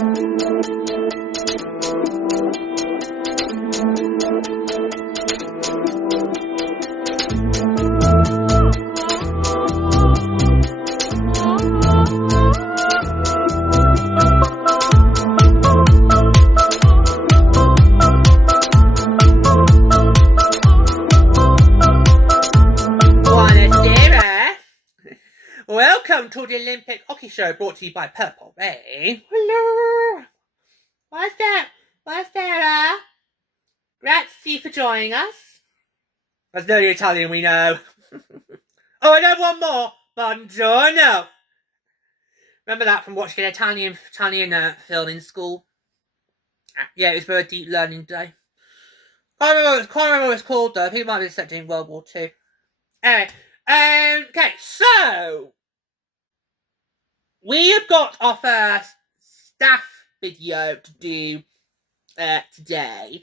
Welcome to the Olympic Hockey Show, brought to you by Purple Rain. Hello! What's that? Grazie for joining us. That's the only Italian we know. Oh, I know one more. Buongiorno. Remember that from watching an Italian film in school? Yeah, it was very deep learning day. Can't remember what it's called though. I think it might be set during World War II. Anyway, okay, so we have got our first staff video to do today.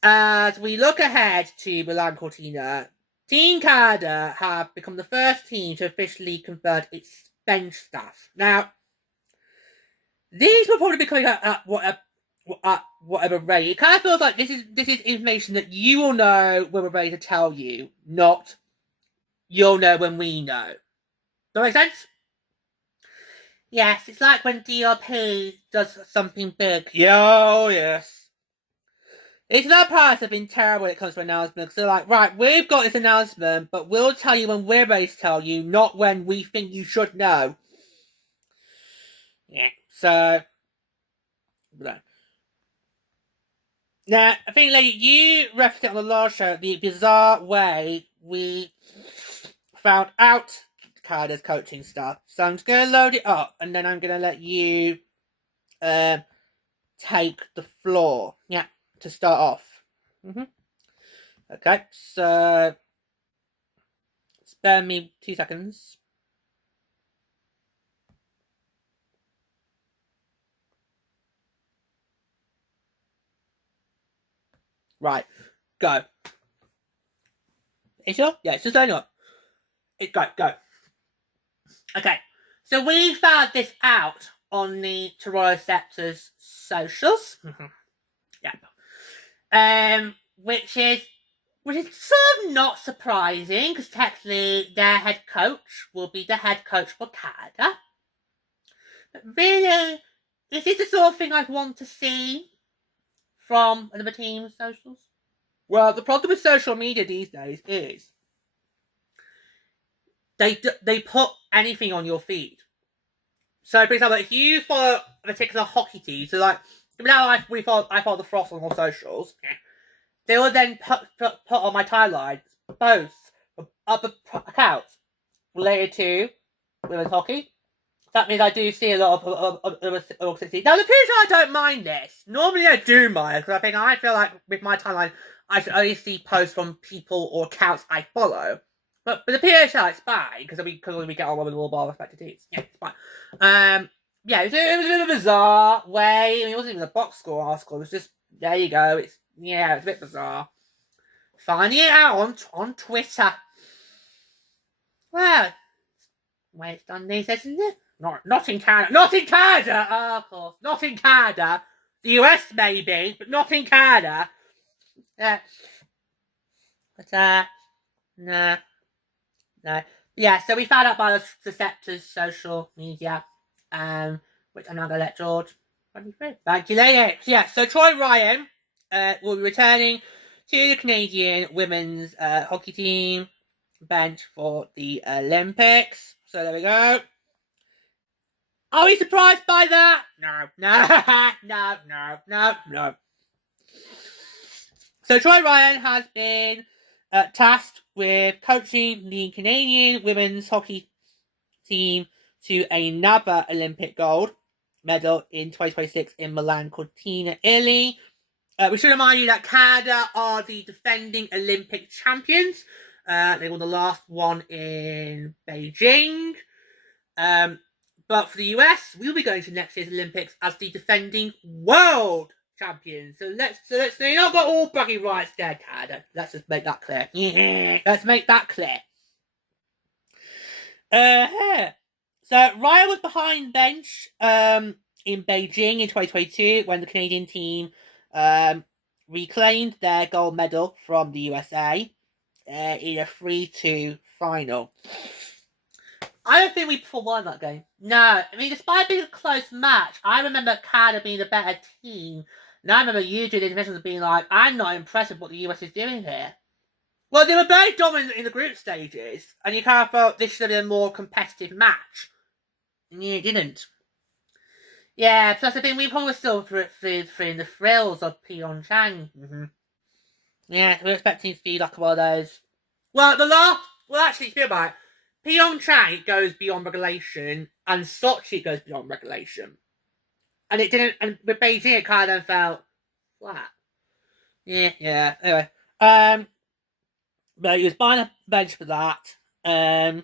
As we look ahead to Milan-Cortina, Team Canada have become the first team to officially convert its bench staff. Now, these will probably be coming at whatever rate. It kind of feels like this is information that you will know when we're ready to tell you, not you'll know when we know. Does that make sense? Yes, it's like when DRP does something big. Oh, yes. It's not parts have been terrible when it comes to announcements. They're like, right, we've got this announcement, but we'll tell you when we're ready to tell you, not when we think you should know. Yeah, so now, I think, lady, you referenced it on the last show, the bizarre way we found out Canada's coaching stuff. So I'm just going to load it up, and then I'm going to let you take the floor. Yeah, to start off. Okay, so spare me 2 seconds. Right, go. Is sure? Yeah, it's just loading up. Go. Okay, so we found this out on the Toronto Raptors socials. Yep. Which is sort of not surprising, because technically their head coach will be the head coach for Canada. But really, is this the sort of thing I'd want to see from another team's socials? Well, the problem with social media these days is they put anything on your feed. So, for example, if you follow a particular hockey team, so like, now I follow the Frost on all socials, they will then put on my timeline posts from other accounts related to women's hockey. That means I do see a lot of teams. Now, the PWHL, I don't mind this. Normally I do mind, because I feel like with my timeline, I should only see posts from people or accounts I follow. But the PWHL, it's fine, because we get on with all our respective teams. Yeah, it's fine. Yeah, it was a bit of a bizarre way. I mean, it wasn't even a box score article. It was just, there you go. It's a bit bizarre. Finding it out on Twitter. Well, the way it's done these days, isn't it? Not in Canada. Not in Canada! Oh, of course. Not in Canada. The US, maybe, but not in Canada. Yeah. But, no. Yeah, so we found out by the Receptors social media, which I'm now going to let George run you through. Thank you, lady. Yeah, so Troy Ryan will be returning to the Canadian women's hockey team bench for the Olympics. So there we go. Are we surprised by that? No. So Troy Ryan has been tasked with coaching the Canadian women's hockey team to another Olympic gold medal in 2026 in Milan-Cortina, Italy. We should remind you that Canada are the defending Olympic champions. They won the last one in Beijing. But for the US, we'll be going to next year's Olympics as the defending world champions. So let's not got all bragging rights there, Canada. Let's just make that clear. Let's make that clear. So Ryan was behind bench in Beijing in 2022 when the Canadian team reclaimed their gold medal from the USA in a 3-2 final. I don't think we won that game. No, I mean, despite being a close match, I remember Canada being a better team. And I remember you doing the interventions being like, I'm not impressed with what the US is doing here. Well, they were very dominant in the group stages, and you kind of felt this should have been a more competitive match. And you didn't. Yeah, plus I think we probably still in the thrills of Pyeongchang. Mm-hmm. Yeah, we're expecting to be like one of those. Well, actually, feel about it. Pyeongchang goes beyond regulation, and Sochi goes beyond regulation. And it didn't, and with Beijing, it kind of then felt flat. Yeah. Anyway, but he was buying a bench for that. The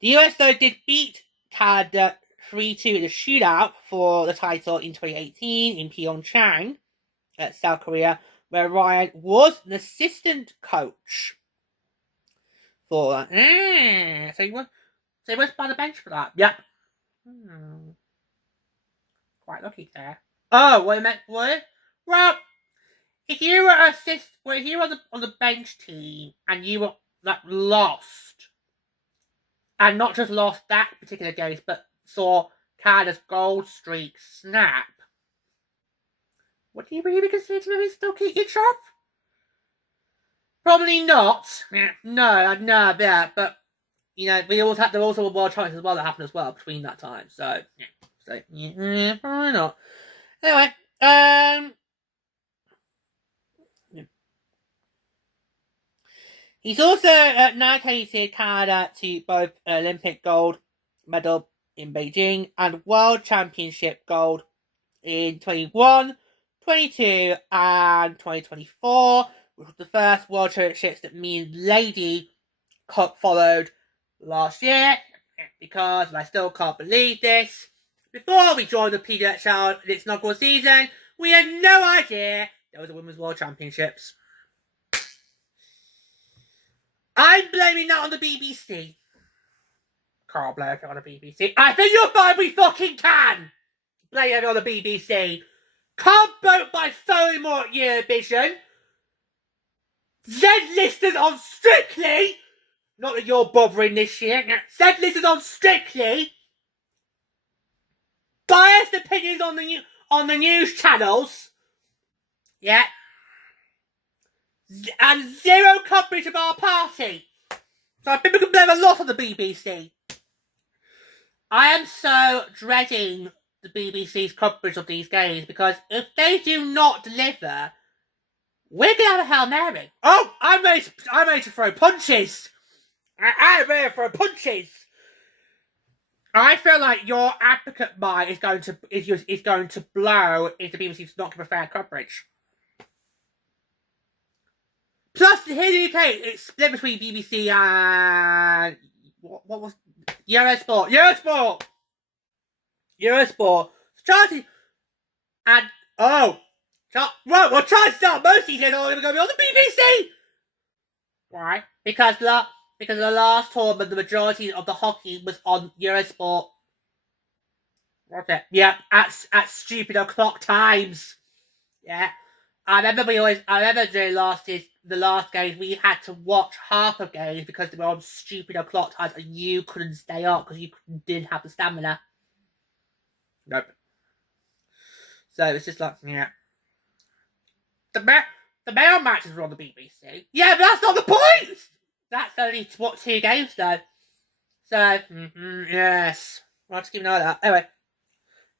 US though did beat Canada 3-2 in a shootout for the title in 2018 in Pyeongchang, South Korea, where Ryan was an assistant coach for that. So he was by the bench for that. Yep. Quite lucky there. Oh, what it meant what? Well, if you were on the bench team and you were lost, and not just lost that particular game, but saw Canada's gold streak snap, would you really consider maybe still keep your job? Probably not. No, yeah, but there also were world champions as well that happened as well between that time. So probably not. Anyway, he's also navigated Canada to both Olympic gold medal in Beijing and World Championship gold in 21, 22, and 2024, which was the first World Championships that me and Lady followed last year, because I still can't believe this. Before we joined the PWHL in its inaugural season, we had no idea there was a Women's World Championships. I'm blaming that on the BBC. Can't blame it on the BBC. I think you'll find we fucking can blame it on the BBC. Can't vote by phone more at Eurovision. Z-listers on Strictly. Not that you're bothering this year. Z-listers on Strictly. Biased opinions on the news channels. Yeah. And zero coverage of our party. So I think we can blame a lot on the BBC. I am so dreading the BBC's coverage of these games, because if they do not deliver, we're going to have a Hail Mary. Oh, I'm ready to throw punches. I'm ready to throw punches. I feel like your advocate mind is going to blow if the BBC does not give a fair coverage. Plus, here in the UK, it's split between BBC and what was Eurosport. Charity and chances are most of these are going to be on the BBC. Why? Because the last tournament, the majority of the hockey was on Eurosport. What's it? Yeah, at stupid o'clock times. Yeah. I remember during the last games, we had to watch half of games because they were on stupid o'clock times and you couldn't stay up because you didn't have the stamina. Nope. So it's just like, yeah. The male matches were on the BBC. Yeah, but that's not the point! That's only, 2 games though. So, yes. We'll have to keep an eye on that. Anyway.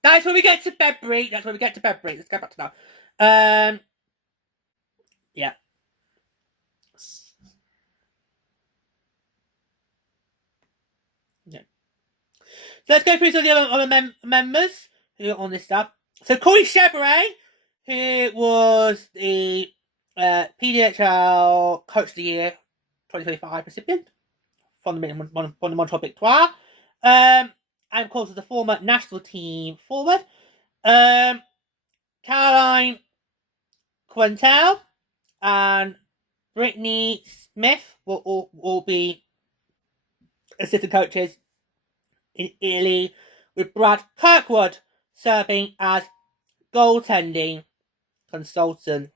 That's when we get to February. Let's go back to now. Yeah. Yeah. So let's go through some of the other members who are on this stuff. So Corey Chevrolet, who was the PWHL Coach of the Year 2025 recipient from the Montreal Victoire. And of course, the former national team forward. Caroline Quintel and Brittany Smith will be assistant coaches in Italy with Brad Kirkwood serving as goaltending consultant.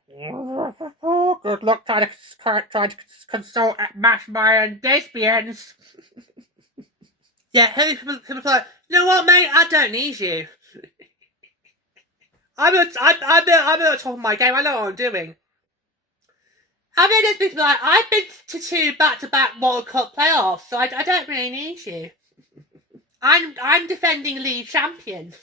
Good luck trying to consult at match my lesbians. Yeah, people like, you know what, mate? I don't need you. I'm at the top of my game. I know what I'm doing. I mean, there's people like, I've been to 2 back-to-back World Cup playoffs, so I don't really need you. I'm defending league champion.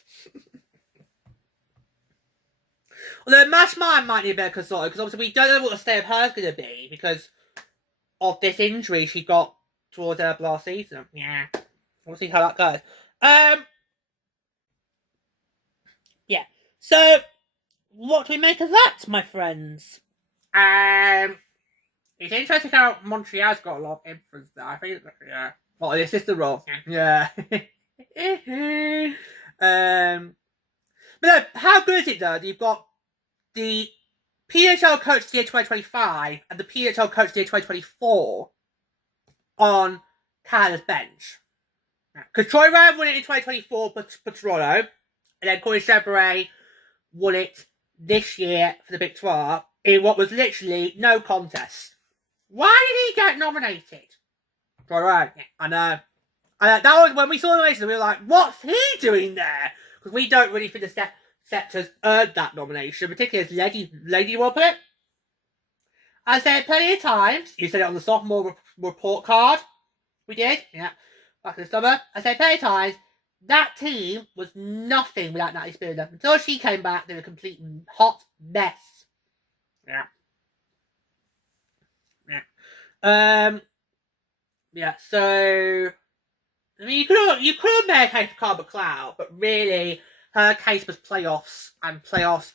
Although Mash Mine might need a bit of consulting, because obviously we don't know what the state of her is going to be because of this injury she got towards the last season. Yeah, we'll see how that goes. Yeah. So, what do we make of that, my friends? It's interesting how Montreal's got a lot of influence there. I think, yeah. Well, this is the role. Yeah. But no, how good is it though? You've got the PWHL Coach of the Year 2025 and the PWHL Coach of the Year 2024 on Canada's bench. Because Troy Ryan won it in 2024 for Toronto, and then Corey Chevrolet won it this year for the Big 12 in what was literally no contest. Why did he get nominated? Troy Ryan. Yeah, I know. That was when we saw the nomination, we were like, what's he doing there? Because we don't really think the Scepters earned that nomination, particularly as Lady will put it. I said it plenty of times. You said it on the sophomore report card. We did, yeah. Back in the summer. I said plenty of times, that team was nothing without Natalie Spearman. Until she came back, they were a complete hot mess. Yeah. Yeah. Yeah, so I mean, you could have made a case for Carl McLeod, but really, her case was playoffs, and playoffs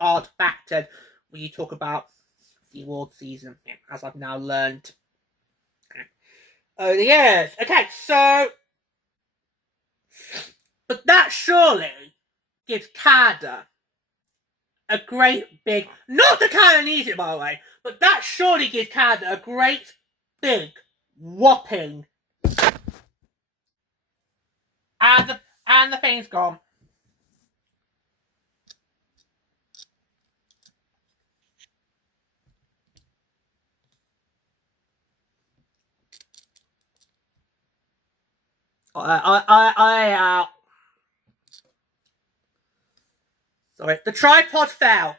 aren't factored when you talk about the award season, as I've now learned. Oh, yes. Okay, so, but that surely gives Canada a great big, not that Canada needs it, by the way, but that surely gives Canada a great big whopping. And the thing's gone. Sorry, the tripod fell.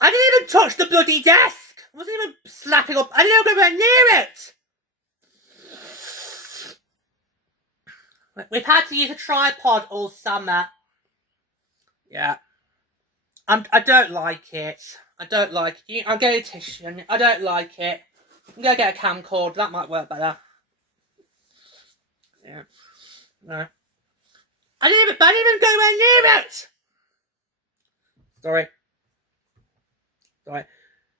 I didn't even touch the bloody desk. I wasn't even slapping up. I didn't even go near it. We've had to use a tripod all summer. Yeah. I don't like it. I don't like it. I'm getting a tissue. I don't like it. I'm going to get a camcorder. That might work better. Yeah. No. I didn't even go anywhere near it. Sorry.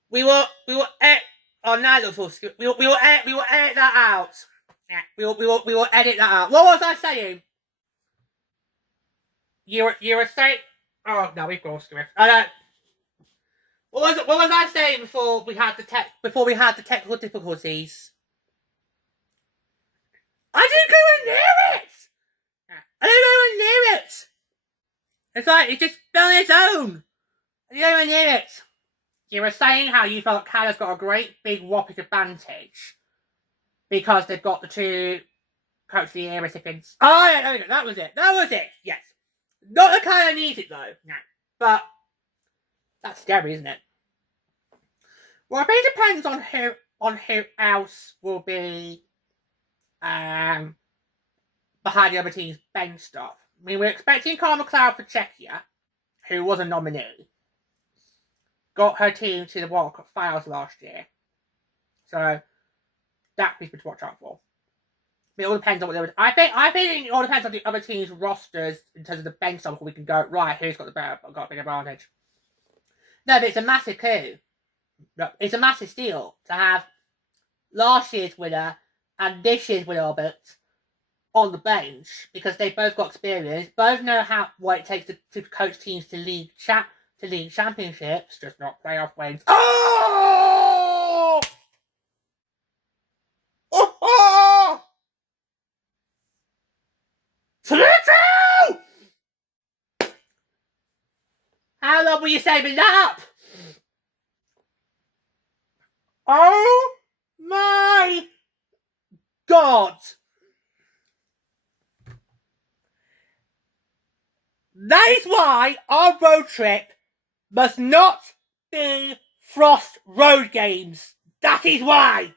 We will edit. Oh, now it looks all skewed. We will edit that out. Yeah. We will edit that out. What was I saying? You were saying. Oh no, we've gone skewed. I don't. What was I saying before we had the technical difficulties? I didn't go near it. I didn't go near it. It's like it just fell on its own. I didn't go near it. You were saying how you felt Canada's got a great big whopping advantage because they've got the 2 Coach of the Year recipients. Oh, yeah, that was it. Yes. Not that Canada needs it though. No. But that's scary, isn't it? Well, I think it depends on who else will be behind the other team's bench stuff. I mean, we're expecting Carl McLeod for Czechia, who was a nominee. Got her team to the World Cup finals last year. So, that's people to watch out for. It all depends on what they would. I think it all depends on the other team's rosters in terms of the bench stuff, we can go, right, who's got a big advantage. No, but it's a massive coup. It's a massive steal to have last year's winner and this year's winner of it on the bench because they both got experience, both know what it takes to coach teams to league championships, just not playoff wins. Oh! Oh! How long were you saving that up? Oh my God. That is why our road trip must not be Frost Road Games. That is why.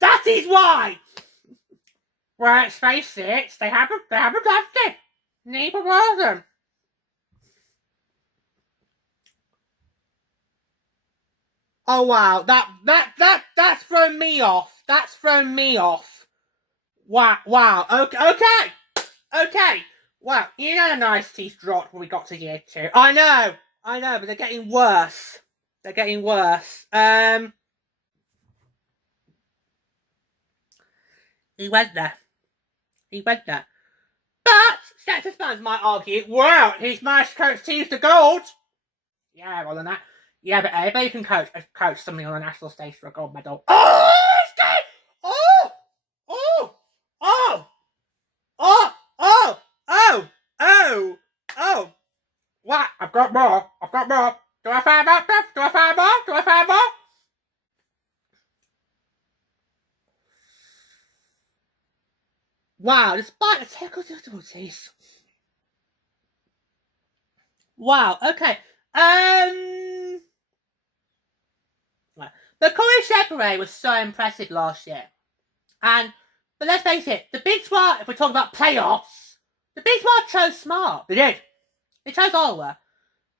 That is why. Well, let's face it, they haven't done it. Neither one of them. Oh wow, that's thrown me off. That's thrown me off. Wow. Okay. Wow, you know the niceties dropped when we got to year 2. I know, but they're getting worse. He went there. But Sextus fans might argue, wow, he's managed to coach teams to gold. Yeah, more than that. Yeah, but anybody can coach something on the national stage for a gold medal. Oh, it's good! Oh! What? I've got more. Do I find more? Wow, despite the technical difficulties. Wow, okay. The College Chevrolet was so impressive last year. But let's face it, the Big 12, if we're talking about playoffs, the Big 12 chose smart. They did. They chose Ottawa.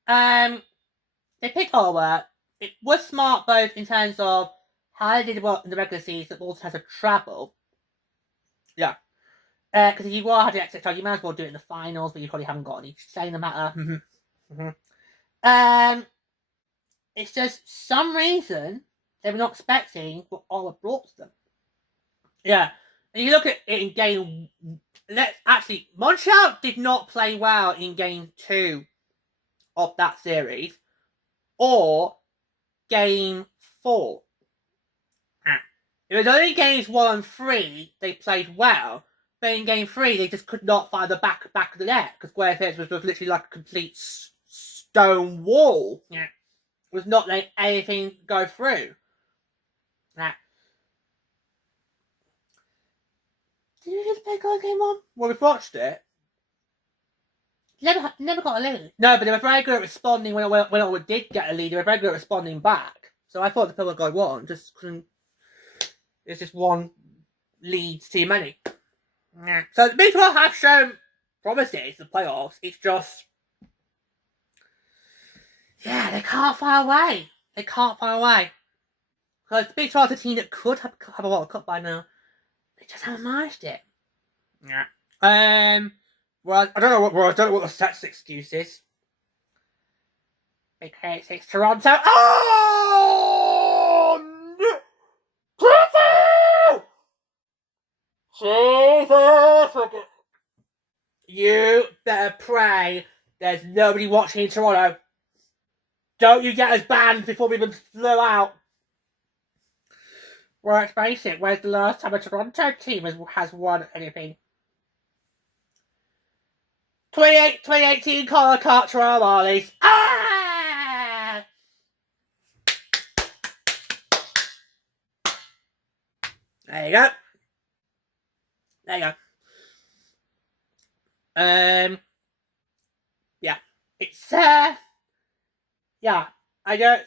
They picked Ottawa. It was smart both in terms of how they did work in the regular season, but also in terms of travel. Yeah. Because if you are having extra time, you might as well do it in the finals, but you probably haven't got any say in the matter. It's just some reason they were not expecting what Ottawa brought to them. Yeah. And you look at it in game... Montreal did not play well in game 2 of that series. Or game 4. It was only games 1 and 3 they played well. But in game 3, they just could not find the back of the net. Because Square Pitch was literally like a complete stone wall. Yeah. It was not letting anything go through. Yeah. Did you just play game 1? Well, we've watched it. Never got a lead. No, but they were very good at responding when it did get a lead. They were very good at responding back. So I thought the Pillar Guy won. Just couldn't. It's just one lead too many. Yeah. So the Big 12 have shown promises in the playoffs. It's just. Yeah, they can't find a way. Because the Big 12 is a team that could have a World Cup by now. They just haven't managed it. Yeah. Well, I don't know what the Sets excuse is. Because it's Toronto. Oh! Jesus! You better pray there's nobody watching in Toronto. Don't you get us banned before we even flew out. Well, let's face it, where's the last time a Toronto team has won anything? 2018 Collar Kart Toronto Marlies. Ah! There you go. Yeah. It's, yeah, I don't,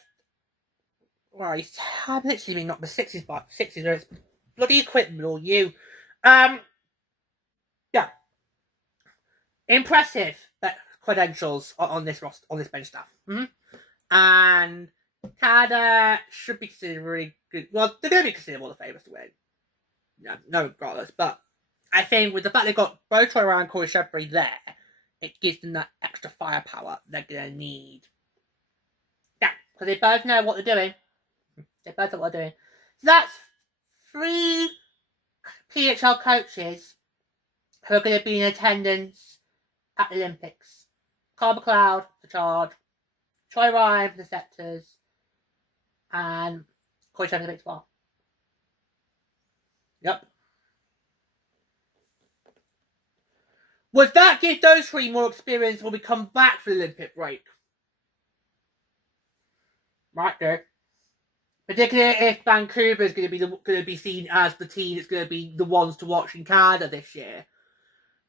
well, I'm literally not the 60s, but 60s, it's bloody equipment or you. Yeah. Impressive credentials on this roster, on this bench staff. And Canada should be considered really good. Well, they're going to be considered one of the favourites to win. No, regardless. But I think with the fact they've got both Troy Ryan and Corey Shepard there, it gives them that extra firepower they're going to need. Yeah, because they both know what they're doing. So that's 3 PHL coaches who are going to be in attendance at the Olympics. Carl McLeod for Charge, Troy Ryan for the Scepters, and Corey Shepard for the Big 12. Yep. Would that give those 3 more experience when we come back for the Olympic break? Might do. Particularly if Vancouver is going to be seen as the team that's going to be the ones to watch in Canada this year.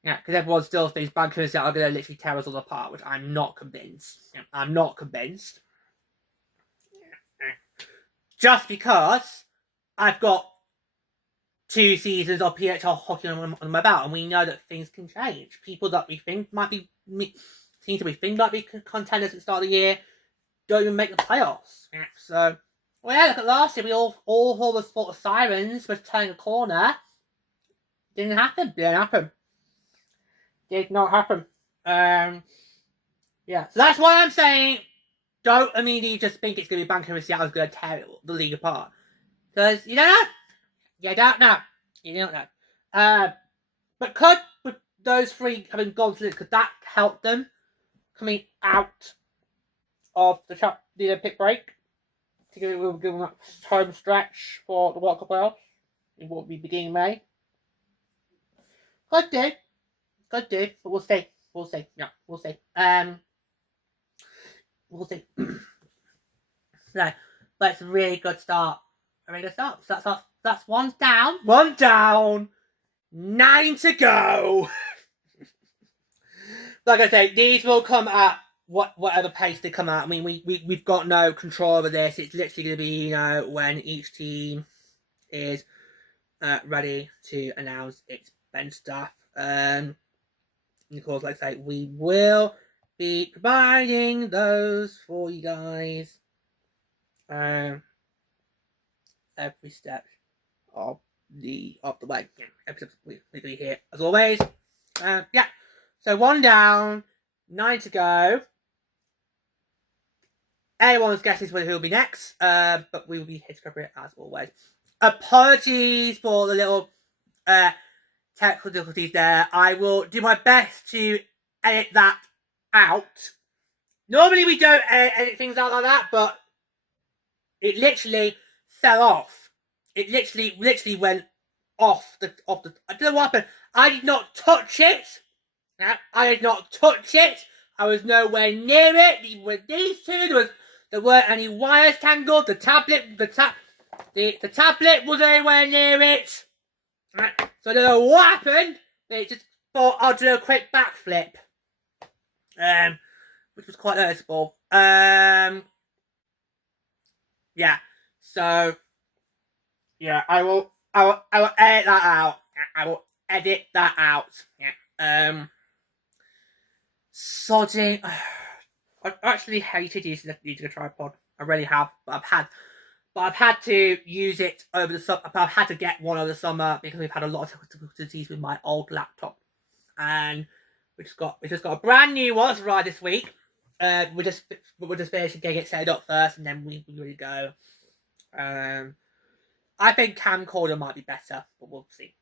Yeah, because everyone still thinks Vancouver are going to literally tear us all apart, which I'm not convinced. Yeah, I'm not convinced. Just because I've got 2 seasons of PWHL hockey on my belt, and we know that things can change. People that we think might be teams that we think might be contenders at the start of the year don't even make the playoffs. Yeah, so, well, yeah, look at last year. We all thought the Sirens was turning a corner. Didn't happen. Did not happen. Yeah, so that's why I'm saying don't immediately just think it's going to be Vancouver and Seattle's going to tear the league apart. Because you don't know. You don't know. But could with those 3 having gone to this, could that help them coming out of the Olympic break to give them that home stretch for the World Cup playoffs in what will be beginning in May? Could do, but we'll see. Yeah, we'll see. We'll see. No, but it's a really good start. So that's 1 down. 1 down. 9 to go. Like I say, these will come at whatever pace they come at. I mean, we've got no control over this. It's literally going to be, when each team is ready to announce its bench staff. And of course, like I say, we will be providing those for you guys every step of the way. Yeah, every step we'll be here as always. Yeah. So 1 down, 9 to go. Anyone's guesses who will be next, but we will be here to cover it as always. Apologies for the little technical difficulties there. I will do my best to edit that out. Normally we don't edit things out like that, but it literally fell off. It literally went off the. I don't know what happened. I did not touch it. I did not touch it. I was nowhere near it. With these 2, there weren't any wires tangled. The tablet was anywhere near it. So I don't know what happened. It just thought I'll do a quick backflip, which was quite noticeable. Yeah. So yeah, I will edit that out. I will edit that out. Yeah. Sodding. I've actually hated using a tripod. I really have. But I've had to use it over the summer. I've had to get one over the summer because we've had a lot of difficulties with my old laptop, and we just got a brand new one to ride this week. We're just finishing getting it set up first, and then we really go. I think camcorder might be better, but we'll see.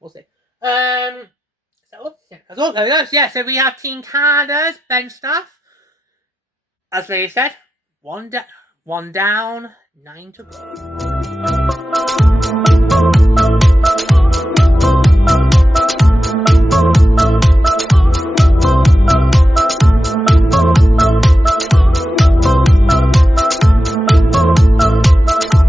We'll see. So we have Team Canada's bench staff. As Lee said, 1 down, 9 to go.